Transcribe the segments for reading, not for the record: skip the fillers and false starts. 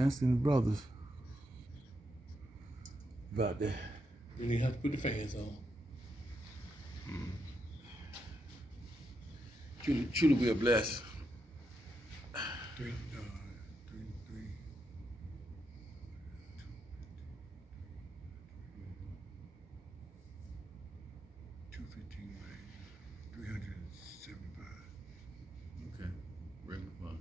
Anthony Brothers. About that. You didn't have to put the fans on. Truly we are blessed. Three, 215, 375. Okay. Regular fund.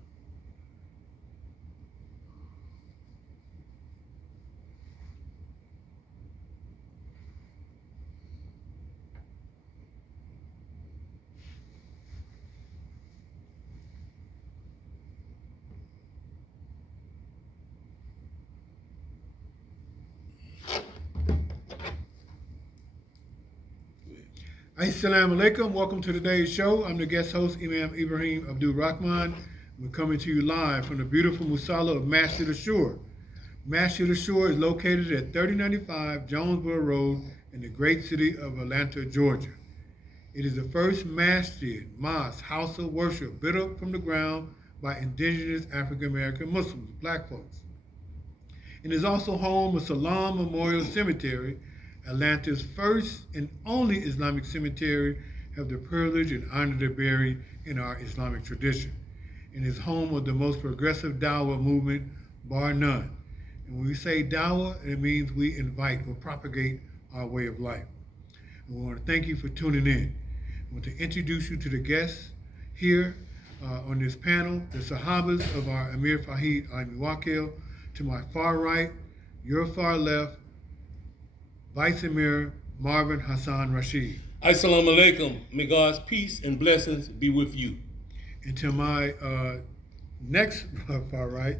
Assalamu alaikum. Welcome to today's show. I'm the guest host, Imam Ibrahim Abdul Rahman. We're coming to you live from the beautiful Musalla of Masjid Ashur. Masjid Ashur is located at 3095 Jonesboro Road in the great city of Atlanta, Georgia. It is the first masjid, mosque, house of worship built up from the ground by indigenous African American Muslims, black folks. It is also home of Salam Memorial Cemetery, Atlanta's first and only Islamic cemetery, have the privilege and honor to bury in our Islamic tradition. It is home of the most progressive Dawah movement, bar none. And when we say Dawah, it means we invite or propagate our way of life. And we want to thank you for tuning in. I want to introduce you to the guests here on this panel, the Sahabas of our Amir Fahid Al-Muwakkil. To my far right, your far left, Vice Emir Marvin Hassan Rashid. Assalamu alaikum. May God's peace and blessings be with you. And to my next far right,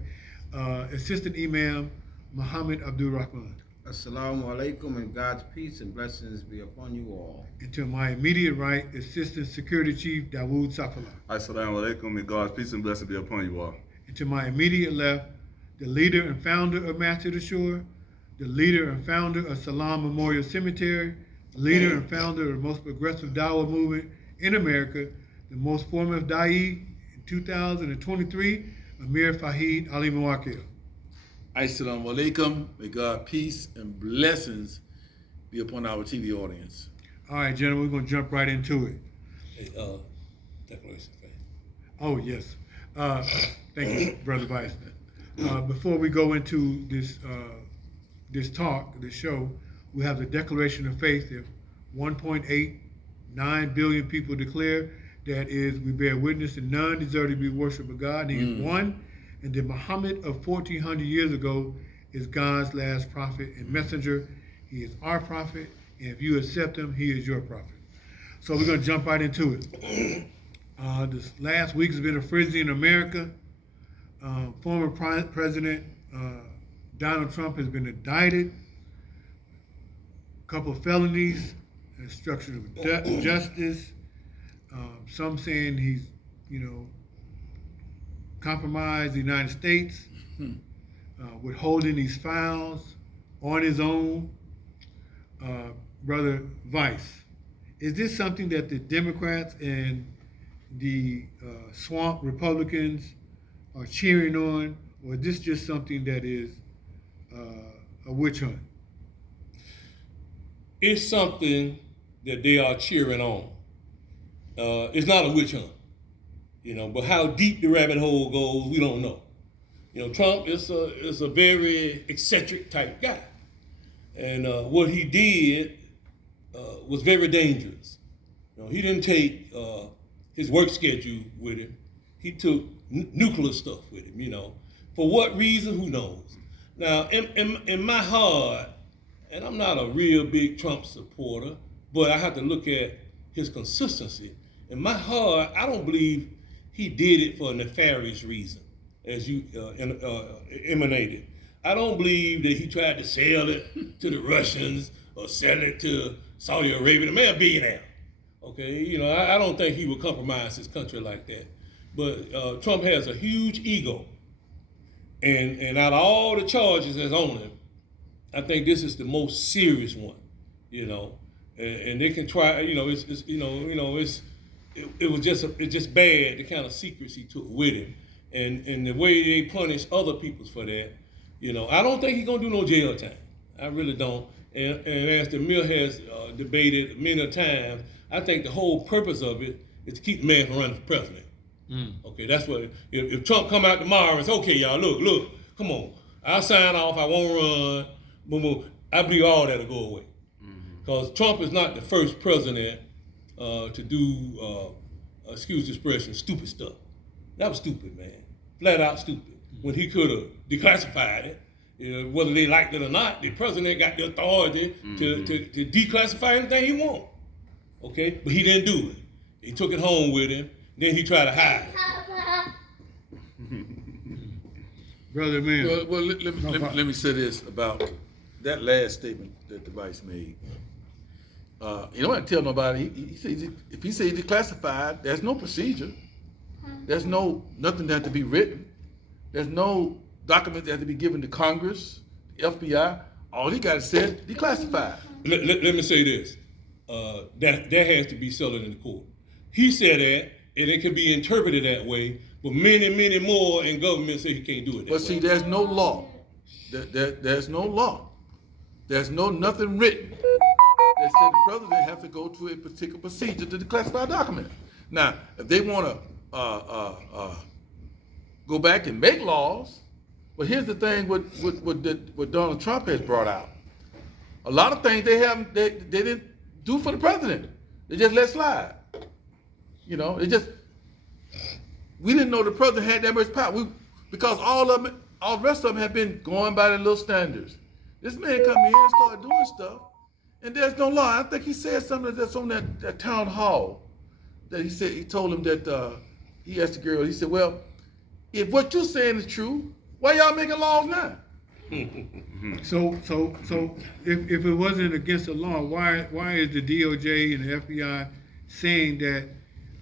Assistant Imam Muhammad Abdul Rahman. Assalamu alaikum, and God's peace and blessings be upon you all. And to my immediate right, Assistant Security Chief Dawood Safala. Assalamu alaikum. May God's peace and blessing be upon you all. And to my immediate left, the leader and founder of Masjid Ashur, the leader and founder of Salam Memorial Cemetery, the leader and founder of the most progressive Dawah movement in America, the most formative Da'i in 2023, Amir Fahid Al-Muwakkil. Assalamu alaikum. May God peace and blessings be upon our TV audience. All right, gentlemen, we're going to jump right into it. Hey, declaration of faith. Oh, yes. Thank you, Brother Vice. Before we go into this show, we have the Declaration of Faith that 1.89 billion people declare. That is, we bear witness that none deserve to be worshipped by God, and He is one. And that Muhammad of 1400 years ago is God's last prophet and messenger. He is our prophet, and if you accept Him, He is your prophet. So we're going to jump right into it. This last week has been a frenzy in America. Former President Donald Trump has been indicted. A couple of felonies, obstruction of justice. Some saying he's, compromised the United States, withholding these files on his own. Brother Vice, is this something that the Democrats and the swamp Republicans are cheering on, or is this just something that is a witch hunt? It's something that they are cheering on. It's not a witch hunt, but how deep the rabbit hole goes, we don't know. Trump is a very eccentric type guy. And what he did was very dangerous. He didn't take his work schedule with him. He took nuclear stuff with him, For what reason, who knows? Now, in my heart, and I'm not a real big Trump supporter, but I have to look at his consistency. In my heart, I don't believe he did it for a nefarious reason, as you emanated. I don't believe that he tried to sell it to the Russians or sell it to Saudi Arabia. The man a billionaire, okay? I don't think he would compromise his country like that. But Trump has a huge ego. And out of all the charges that's on him, I think this is the most serious one, And they can try, it's just bad, the kind of secrets he took with him. And the way they punish other people for that. You know, I don't think he's gonna do no jail time. I really don't. And as the mill has debated many times, I think the whole purpose of it is to keep the man from running for president. Okay, that's what. If Trump come out tomorrow and say, okay, y'all, look, come on, I'll sign off. I won't run. Boom, boom. I believe all that'll go away. Because Trump is not the first president to do, excuse the expression, stupid stuff. That was stupid, man. Flat out stupid. When he could have declassified it, whether they liked it or not, the president got the authority to declassify anything he want. Okay, but he didn't do it. He took it home with him. Then he tried to hide it. Brother man. Well, let me say this about that last statement that the vice made. You don't have to tell nobody. He says if he says declassified, there's no procedure. There's nothing that has to be written. There's no document that has to be given to Congress, the FBI. All he got to say is declassified. Let me say this. That has to be settled in the court. He said that, and it can be interpreted that way, but many more in government say he can't do it that way. But see, there's no law. There's no law. There's nothing written that said the president has to go through a particular procedure to declassify a document. Now, if they want to go back and make laws, but here's the thing: what Donald Trump has brought out, a lot of things they didn't do for the president. They just let slide. You know, we didn't know the president had that much power. Because all the rest of them have been going by the little standards. This man come in and start doing stuff, and there's no law. I think he said something that's on that town hall. That he told him that he asked the girl. He said, "Well, if what you're saying is true, why y'all making laws now?" So if it wasn't against the law, why is the DOJ and the FBI saying that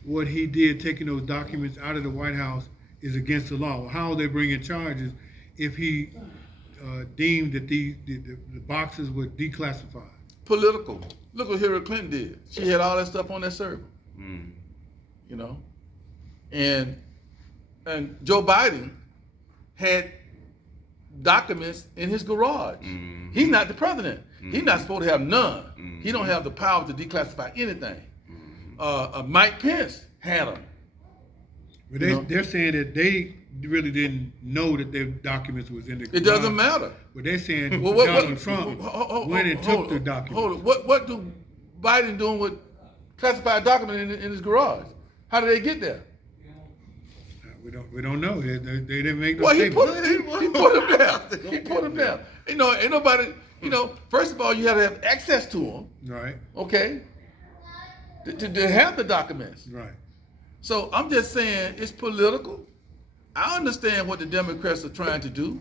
what he did, taking those documents out of the White House, is against the law? How are they bringing charges if he deemed that the boxes were declassified? Political. Look what Hillary Clinton did. She had all that stuff on that server. You know, and Joe Biden had documents in his garage. He's not the president. He's not supposed to have none. He don't have the power to declassify anything. Mike Pence had them. But they're saying that they really didn't know that their documents was in the garage. It doesn't matter. But they're saying Donald Trump went and took the documents. Hold on. What do Biden doing with classified documents in his garage? How did they get there? We don't know. They didn't make no Well, he statement. put them down. He put them down. You know, ain't nobody. You know, first of all, you have to have access to them. Right. Okay. To have the documents. Right. So I'm just saying it's political. I understand what the Democrats are trying to do.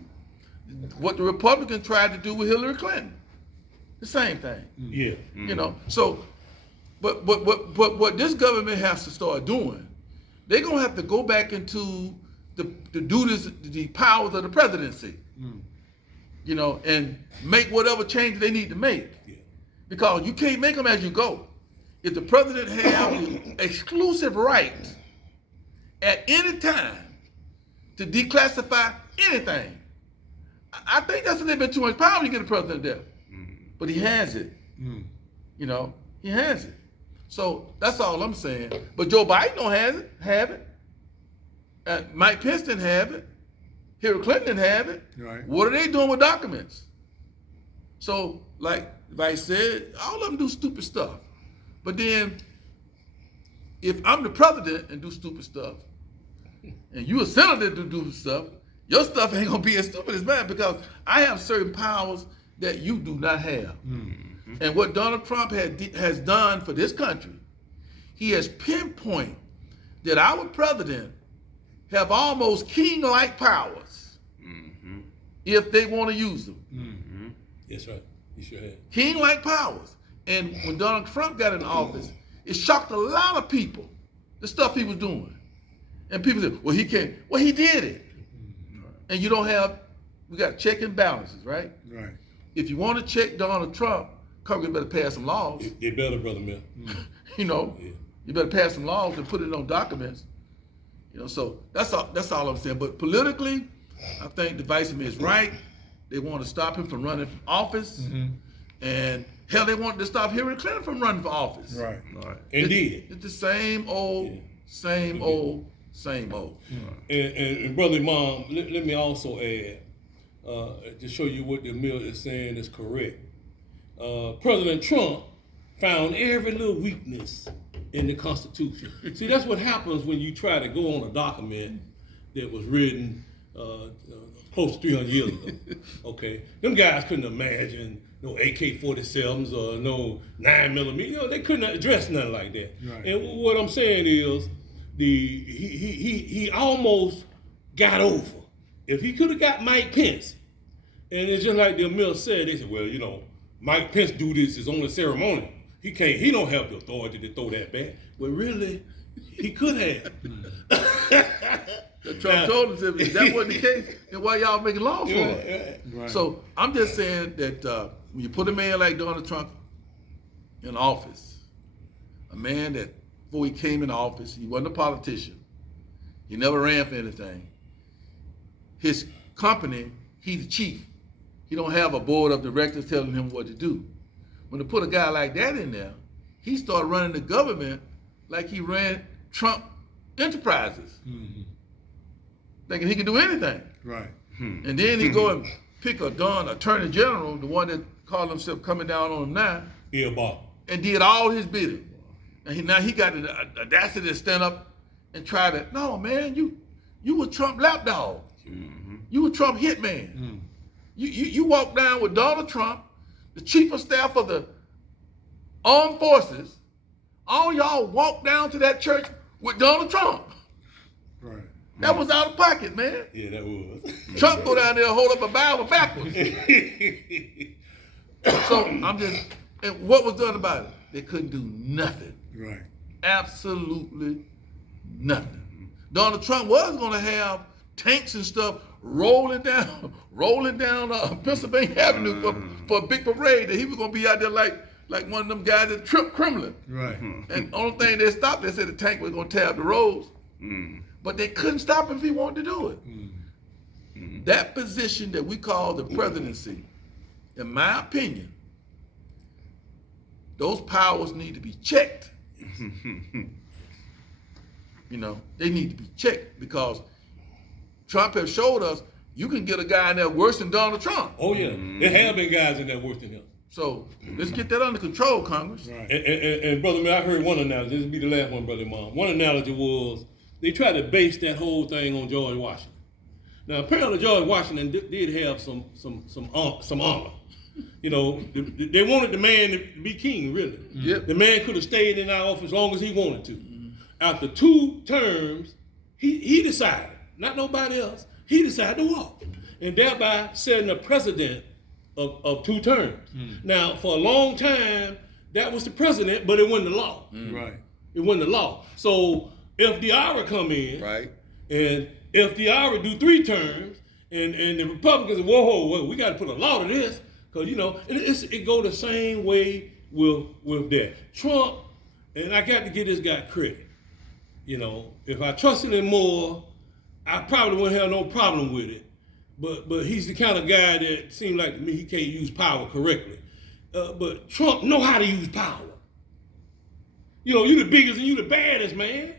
What the Republicans tried to do with Hillary Clinton. The same thing. Yeah. You know. So, but what this government has to start doing, they're gonna have to go back into the duties, the powers of the presidency. You know, and make whatever changes they need to make. Yeah. Because you can't make them as you go. If the president has the exclusive right at any time to declassify anything, I think that's a little bit too much power to get the president there. But he has it. You know, he has it. So that's all I'm saying. But Joe Biden don't have it. Mike Pence didn't have it. Hillary Clinton didn't have it. Right. What are they doing with documents? So, like Vice said, all of them do stupid stuff. But then, if I'm the president and do stupid stuff, and you a senator to do stuff, your stuff ain't gonna be as stupid as mine because I have certain powers that you do not have. And what Donald Trump has done for this country, he has pinpointed that our president have almost king-like powers if they want to use them. That's right. You sure have. King-like powers. And when Donald Trump got in office, it shocked a lot of people, the stuff he was doing. And people said, well, he can't. Well, he did it. And you don't have, we got check and balances, right? Right. If you want to check Donald Trump, Congress better pass some laws. They better, Brother Mill. You know, Yeah. you better pass some laws and put it on documents. You know, so that's all I'm saying. But politically, I think the vice mayor is right. They wanted to stop him from running for office. And hell, they wanted to stop Hillary Clinton from running for office. Right. Right. Indeed. It's the same old, same old, same old. And brother Imam, let me also add, to show you what the mill is saying is correct. President Trump found every little weakness in the Constitution. See, that's what happens when you try to go on a document that was written close to 300 years ago. Okay, them guys couldn't imagine no AK-47s or no 9mm. You know, they couldn't address nothing like that. Right. And what I'm saying is, he almost got over. If he could have got Mike Pence, and it's just like the Mill said, they said, well, you know, Mike Pence do this is only ceremonial. He don't have the authority to throw that back. But really, he could have. Trump told us if that wasn't the case, then why y'all making laws for it? Right. So I'm just saying that when you put a man like Donald Trump in office, a man that before he came in office, he wasn't a politician. He never ran for anything. His company, he's the chief. He don't have a board of directors telling him what to do. When they put a guy like that in there, he started running the government like he ran Trump Enterprises, thinking he could do anything. Right. And then he go and pick a darn attorney general, the one that called himself coming down on him now, Yeah, Bob. and did all his bidding. And now he got the audacity to stand up and try to, no man, you were Trump lapdog. You were Trump hitman. You walked down with Donald Trump, the chief of staff of the armed forces. All y'all walked down to that church with Donald Trump. Right. That was out of pocket, man. Yeah, that was. Trump go down there and hold up a Bible backwards. So I'm just, and what was done about it? They couldn't do nothing. Right. Absolutely nothing. Donald Trump was going to have tanks and stuff rolling down Pennsylvania Avenue for a big parade. That he was going to be out there like one of them guys that tripped Kremlin. Right. And only thing they stopped, they said the tank was going to tear up the roads. But they couldn't stop him if he wanted to do it. That position that we call the presidency, in my opinion, those powers need to be checked. You know, they need to be checked because Trump has showed us you can get a guy in there worse than Donald Trump. Oh yeah, there have been guys in there worse than him. So let's get that under control, Congress. Right. And brother man, I heard one analogy. This will be the last one, brother Mom. One analogy was they tried to base that whole thing on George Washington. Now apparently George Washington did have some honor. You know, they wanted the man to be king, really. Yep. The man could have stayed in our office as long as he wanted to. After 2 terms, he decided, not nobody else, he decided to walk. And thereby setting a precedent of 2 terms. Now, for a long time, that was the precedent, but it wasn't the law. Right. It wasn't the law. So if Diara come in, Right. and if Diara do 3 terms, and the Republicans say, whoa, we got to put a law to this, because, you know, it go the same way with that. Trump, and I got to give this guy credit. You know, if I trusted him more, I probably wouldn't have no problem with it. But he's the kind of guy that seems like to me he can't use power correctly. But Trump know how to use power. You know, you the biggest and you the baddest, man.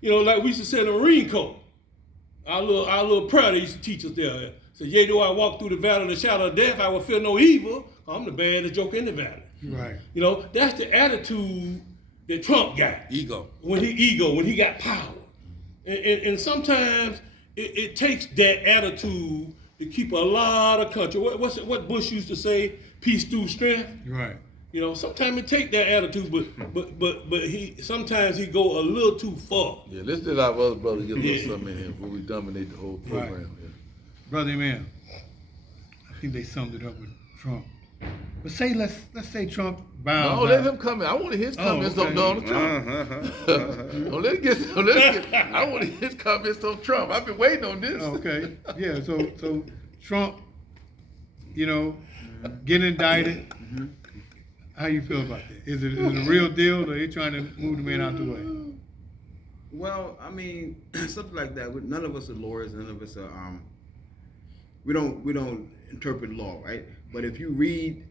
You know, like we used to say in the Marine Corps. Our little prayer they used to teach us there. So, yea, though I walk through the valley of the shadow of death, I will fear no evil. I'm the baddest joker in the valley. Right. You know, that's the attitude that Trump got. Ego. When he got power. And sometimes it takes that attitude to keep a lot of country. What Bush used to say, peace through strength. Right. You know, sometimes it take that attitude, but he sometimes he go a little too far. Yeah, let's let our other brother get a little something in here before we dominate the whole program. Right. Yeah. Brother man, I think they summed it up with Trump. But let's say Trump bows No, out. let him come in. I want his comments okay. on Donald Trump. Don't let it get. I want his comments on Trump. I've been waiting on this. Okay. Yeah. So Trump, you know, get indicted. How you feel about that? Is it a real deal, or are they trying to move the man out the way? Well, I mean, something like that. None of us are lawyers. None of us are. We don't interpret law, right? But if you read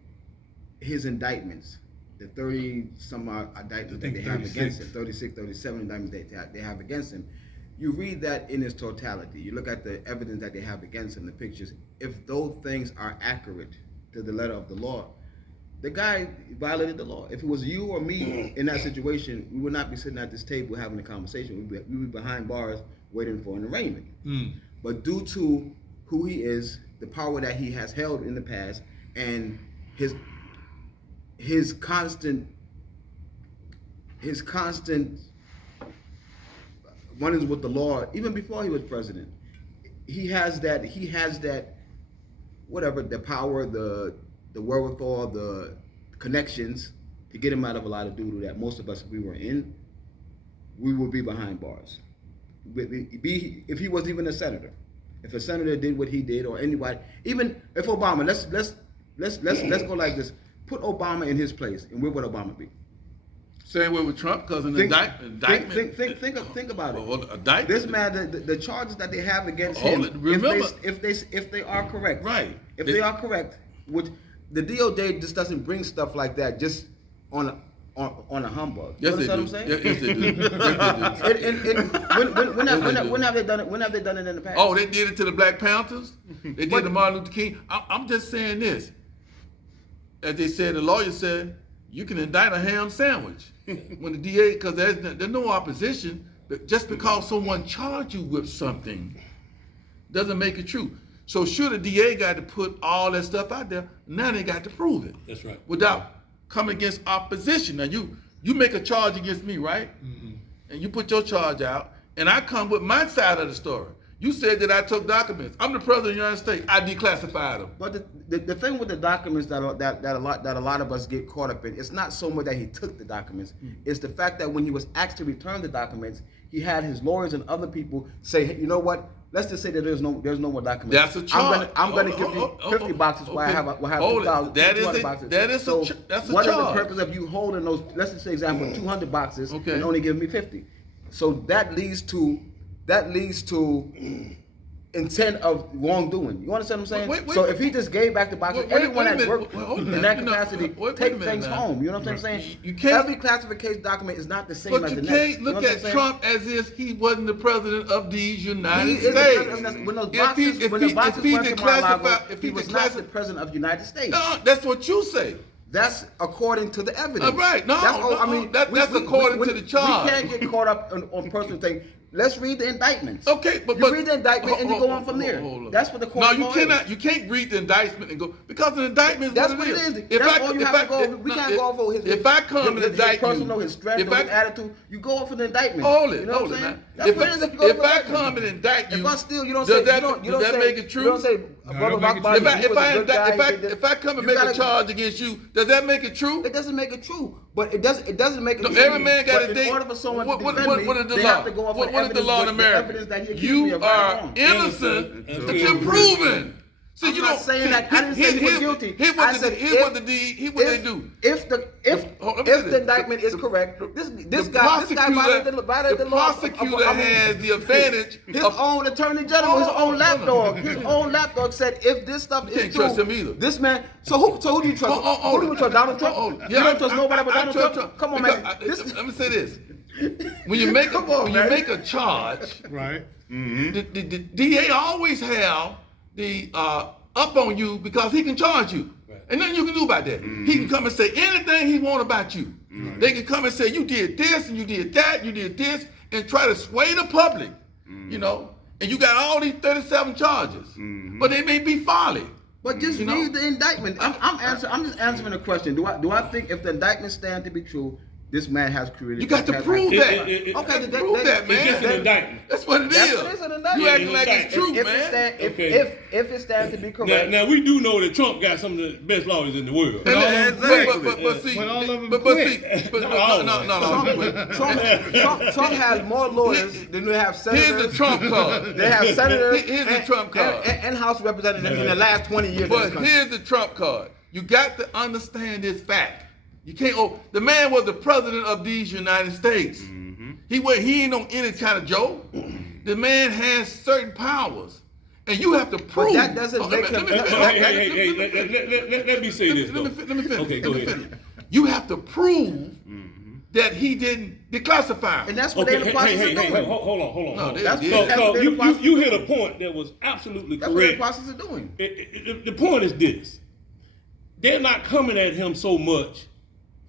his indictments, the 30 some odd indictments that they have against him, 36, 37 indictments they have against him, you read that in its totality. You look at the evidence that they have against him, the pictures. If those things are accurate to the letter of the law, the guy violated the law. If it was you or me in that situation, we would not be sitting at this table having a conversation. We'd be behind bars waiting for an arraignment. But due to who he is, the power that he has held in the past, and his constant run-ins with the law, even before he was president, he has that whatever, the power, the wherewithal, the connections to get him out of a lot of doo-doo that most of us, if we were in, we would be behind bars. If he was even a senator, if a senator did what he did, or anybody, even if Obama, let's go like this. Put Obama in his place, and where would Obama be? Same way with Trump, because an Think indictment. about it. Well, indictment. This man, the charges that they have against Hold him, it. Remember- if they are correct, Right. If they are correct, which the DOJ just doesn't bring stuff like that just on a humbug. You Yes, they understand do. what I'm saying? Yes, they do. Yes, they do. When have they done it? When have they done it in the past? Oh, they did it to the Black Panthers. They did to Martin Luther King. I'm just saying this. As they said, the lawyer said, you can indict a ham sandwich when the DA, because there's no opposition. But just because someone charged you with something doesn't make it true. So sure, the DA got to put all that stuff out there. Now they got to prove it. That's right. Without coming against opposition. Now you make a charge against me, right? And you put your charge out, and I come with my side of the story. You said that I took documents. I'm the president of the United States. I declassified them. But the thing with the documents that a lot of us get caught up in, it's not so much that he took the documents. It's the fact that when he was asked to return the documents, he had his lawyers and other people say, hey, you know what? Let's just say that there's no more documents. That's a charge. I'm gonna give you 50 boxes while I have 2,000 boxes. That's a what is the charge. purpose of you holding those? Let's just say example 200 boxes Okay. and only giving me 50. So that leads to intent of wrongdoing. You understand what I'm saying? Wait, so if he just gave back the boxes, everyone wait a that minute. worked Hold on in now. that You know, capacity wait a take minute things now. home. You know what I'm saying? You can't- Every classification document is not the same But as you the can't next. look you know at Trump as if he wasn't the president of these He United is the States. president. When those If boxes, he when the boxes went to Mar-a-Lago, if he he was not the declassified, president of the United States. no, that's what you say. That's according to the evidence. Right. No, that's, no, I mean, that's according to the charge. We can't get caught up on personal things. Let's read the indictments. Okay, but you read the indictment and you go on from there. hold on. That's what the court. No, you law cannot. is. You can't read the indictment and go because the indictment is That's what it is. That's all you have to go over. We can't go over his. If I come and indict his personal, you, his strength, his attitude, you go over the indictment. Hold it, You know hold what it I'm now. saying? That's what it is. You go If over the I indictment. come and indict you, If I steal, you don't does say. that, You don't does that say. make it true? You don't say. No, Brother don't make it Rockbottom, true. he was a good guy, he did If I come and you make a gotta- charge against you, does that make it true? It doesn't make it true, but it doesn't make it No, true. every man got But a thing. In order for someone What to defend me, is the they law? have to go off What of is the law in evidence, the America? evidence that he accused me You of right are or wrong. innocent Innocent until until proven. See, I'm you not don't saying that. I didn't say he was guilty. Here's I what said they do. If Hold on, the listen. indictment is correct, this The guy violated the law. prosecutor has the advantage His of own attorney general, his Hold own on, lapdog, his own lapdog said if this stuff is can't true, trust him either. this man. So who do you trust? Who do you trust? Donald Trump? You don't trust nobody but Donald Trump? Come on, man. Let me say this. When you make man. a charge, Right. the DA always have the up on you because he can charge you. Right. And nothing you can do about that. He can come and say anything he want about you. They can come and say you did this and you did that, you did this, and try to sway the public. You know, and you got all these 37 charges, but they may be folly. But just You know? read the indictment. I'm just answering the question. Do I think if the indictment stand to be true, this man has created? You got to prove It- that. it- You got okay, to that- prove that- that, It's man. just an indictment. That's what it That's is. what it is, an indictment. You acting Yeah, like it's indictment. true, if man. It stand, Okay. if it stands to be Now, correct. now we do know that Trump got some of the best lawyers in the world. And- Exactly. but see, But all of them but quit. see, but Not all no. Trump has more lawyers than they have senators. Here's the Trump card. They have senators. Here's the Trump card. And House representatives in the last 20 years. of this But country. here's the Trump card. You got to understand this fact. You can't. Oh, the man was the president of these United States. He ain't on any kind of joke. The man has certain powers, And you have to prove. that doesn't make him- Let me say this though. Let me finish. Okay, go Let me ahead. finish. You have to prove that he didn't declassify. And that's what they're in the process of doing. Hold on. No, they- That's Yeah. what So they're in the process- you hit a point that was absolutely that's what they're in correct. the process of doing. The point is this: they're not coming at him so much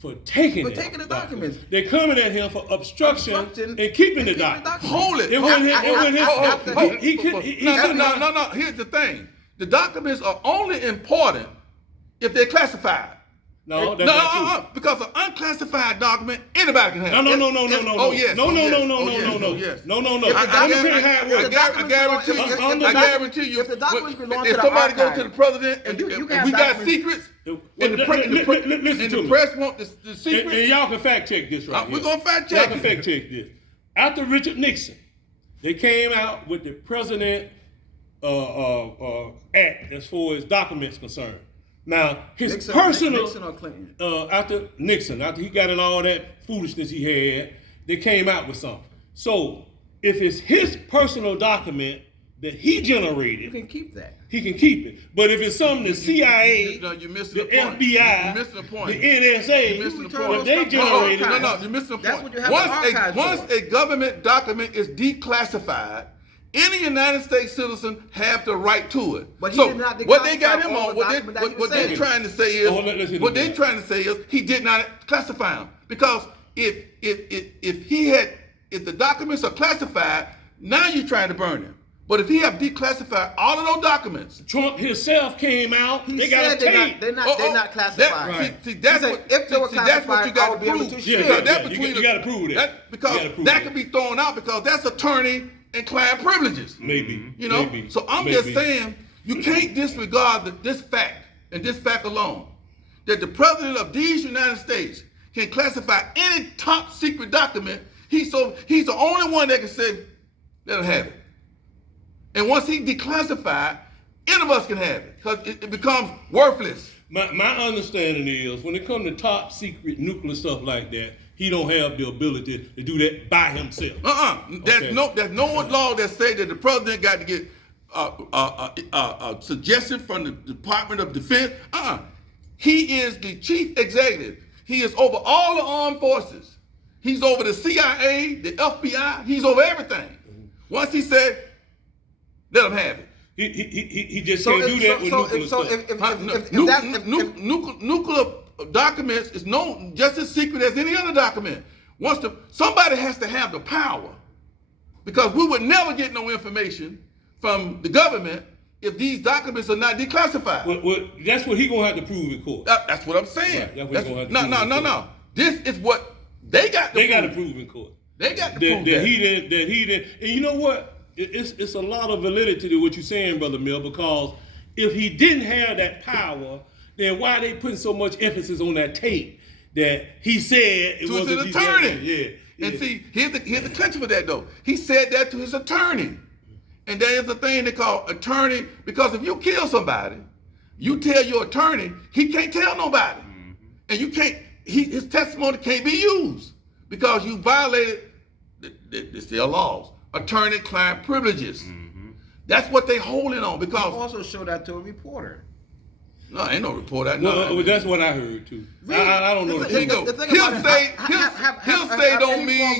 for taking For it. taking the documents. They're coming at him for obstruction Obstruction and keeping the and keeping the document. document. Hold it. It wasn't his. It wasn't his. He couldn't. No. Here's the thing. The documents are only important if they're classified. No, that's not true. Because an unclassified document, anybody can have. No. Oh yes. No. Oh, yes. No. Yes. No. I Let me tell you how it works. I guarantee you. If the documents belong if to the somebody goes archive, to the president and, you and can we have got documents- secrets, Well, and the listen to me. press want the And secrets, y'all can fact check this right we're here. gonna fact Y'all check can it. fact check this. After Richard Nixon, they came out with the president act as far as documents concerned. Now, his personal Nixon or Clinton? after Nixon, after he got in all that foolishness he had, they came out with something. So if it's his personal document that he You generated, can keep that. he can keep it. But if it's something the CIA, No, you're missing the the point. FBI, You're missing the point. the NSA, You're missing the return point. what they those stuff to generated, archives. No, you're missing the point. That's what you have the archives Once for. a government document is declassified, any United States citizen have the right to it. But he so did not what they got declassify him all on, the documents that he was what they're saying. trying to say is, Oh, let's hear what the they're bill. trying to say is he did not classify them because if the documents are classified, now you're trying to burn them. But if he have declassified all of those documents, Trump himself came out. He they got a said they're tape. they're not classified. See, that's He said what, if they were that's what you classified, I got would to be able prove. to Yeah, share. yeah. Between You gotta prove that. because You gotta prove that that. can be thrown out because that's attorney and client privileges. Maybe. You know? Maybe. So I'm Maybe. just saying, you can't disregard this fact, and this fact alone, that the president of these United States can classify any top secret document. He's the only one that can say, let him have it. And once he declassified, any of us can have it, because it becomes worthless. My understanding is when it comes to top secret nuclear stuff like that, he don't have the ability to do that by himself. There's Okay. no law that say that the president got to get a suggestion from the Department of Defense. He is the chief executive. He is over all the armed forces. He's over the CIA, the FBI. He's over everything. Once he said, let him have it. He just can't do that with nuclear stuff. Nuclear documents is just as secret as any other document. Somebody has to have the power, because we would never get no information from the government if these documents are not declassified. That's what he gonna have to prove in court. That's what I'm saying. Right, that's what he gonna have to prove in No. court. This is what they got to They prove. got to prove in court. They got to that prove that. he didn't. And you know what? It's a lot of validity to what you're saying, Brother Mill, because if he didn't have that power, then why they putting so much emphasis on that tape that he said it to wasn't his attorney. Yeah. And see, here's the clincher for that though. He said that to his attorney. And there is a thing they call attorney, because if you kill somebody, you tell your attorney, he can't tell nobody. And you can't, his testimony can't be used because you violated the laws, attorney-client privileges. That's what they holding on because Also show that to a reporter. no, ain't no report. Well, that's what I heard too. I don't know. Here you go. The thing He'll about say it, he'll say don't mean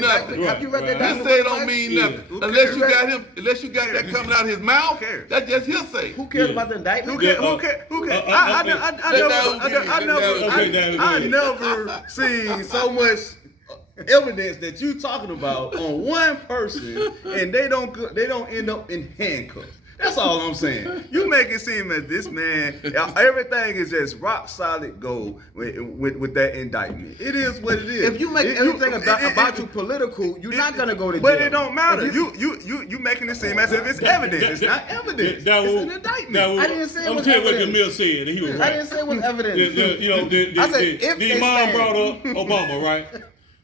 nothing. Have you read that He'll document? say don't mean nothing Who unless cares? you got that coming out of his mouth. cares? That's just hearsay. Who cares about the indictment? I never seen so much evidence that you talking about on one person, and they don't end up in handcuffs. That's all I'm saying. You make it seem that this man, everything is just rock solid gold with that indictment. It is what it is. If you make anything about you political, you're not gonna go to jail. But it don't matter. If You making it seem as if it's evidence. It's not evidence. That It's was- an indictment. that was- I didn't say it I'm was telling you what evidence. Mill said, and he was right. I didn't say it was evidence. I said if the they mom stand. brought up Obama, right?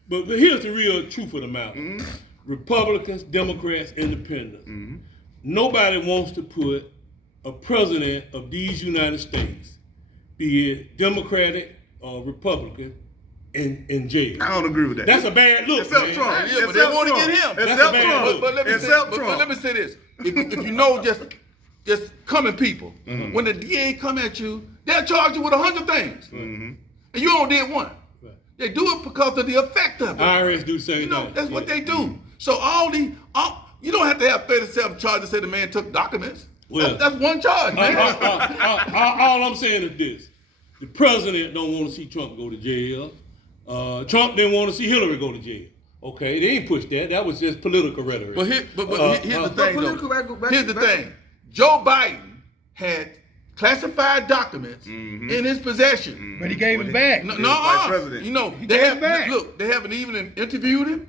But here's the real truth of the matter. Republicans, Democrats, Independents. Nobody wants to put a president of these United States, be it Democratic or Republican, in jail. I don't agree with that. That's a bad look, Except man. Trump. Yeah, but they want to get him. That's a Except bad Trump. look. But let me Except say, Trump. let me say this. if you know just coming people, when the DA come at you, they'll charge you with 100 things, and you only did one. Right. They do it because of the effect of it. IRS do the same You know, thing. that's what they do. So you don't have to have 37 charges to say the man took documents. Well, that's one charge, man. all I'm saying is this: the president don't want to see Trump go to jail. Trump didn't want to see Hillary go to jail. Okay, they ain't pushed that. That was just political rhetoric. But here's the thing, political though. Here's the thing. Joe Biden had classified documents in his possession. But he gave it back. No, vice president. you know, gave they it back. haven't even interviewed him.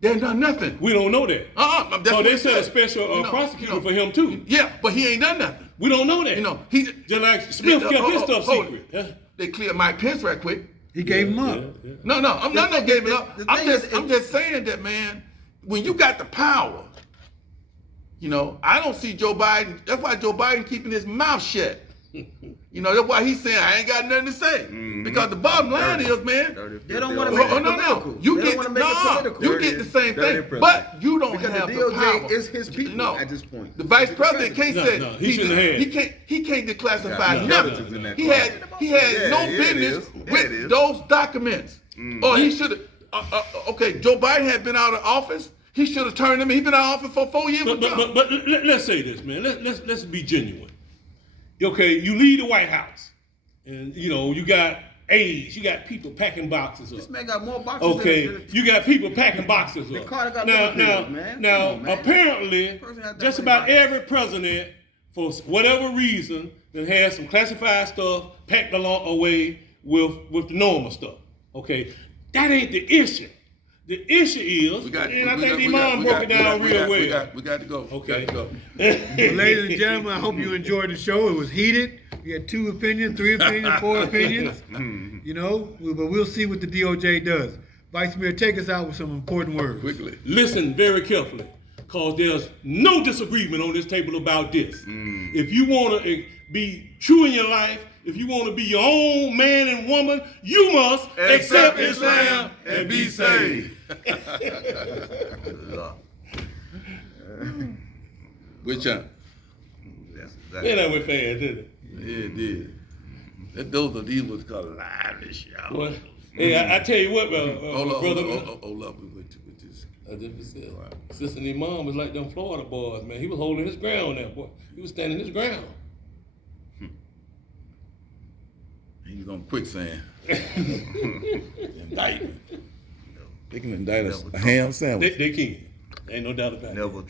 They ain't done nothing. we don't know that. That's Oh, what they he said a said. special prosecutor for him too. Yeah, but he ain't done nothing. We don't know that. You know, he just like Smith kept his stuff secret. Yeah. They cleared Mike Pence right quick. He gave him up. Yeah. No, I'm not giving it up. the I'm thing just saying that, man, when you got the power, you know, I don't see Joe Biden. That's why Joe Biden keeping his mouth shut. You know, that's why he's saying I ain't got nothing to say. Because the bottom line is, man, They don't want to make it political. you They get don't want to make it political. you get the same Dirty thing, president. but you don't Because have the the power. DOJ is his people No. at this point. The vice president can't No, say no, he shouldn't have. he can't declassify Got nothing. skeletons in that He closet. had no Yeah, it business is. Yeah, it with is. those documents. Or he should have. Okay, Joe Biden had been out of office. He should have turned him. He's been out of office for 4 years. But let's say this, man. Let's be genuine. Okay, you leave the White House, and you know you got aides, you got people packing boxes up. This man got more boxes Okay, than you got people packing boxes up. Carter got now, liver now, pills, man. now, Come on, man. apparently, Person had that just many about every president, for whatever reason, that has some classified stuff packed along away with the normal stuff. Okay, that ain't the issue. The issue is, and I think the Imam broke it down real well. We got to go. Okay. We got to go. Well, ladies and gentlemen, I hope you enjoyed the show. It was heated. We had 2 opinions, 3 opinions, 4 opinions. You know, but we'll see what the DOJ does. Vice Mayor, take us out with some important words. Quickly. Listen very carefully, because there's no disagreement on this table about this. If you want to be true in your life, if you want to be your own man and woman, you must accept Islam and be saved. Which one? That's Man, that went fast, didn't it? Yeah, it did. These was called lively shout. Well, hey, I tell you what, brother. Hold up with this. I just said, Sister Imam was like them Florida boys, man. He was holding his ground there, boy. He was standing his ground. He's on quicksand. Indictment. They can indict us a ham sandwich. They can. Ain't no doubt about it. never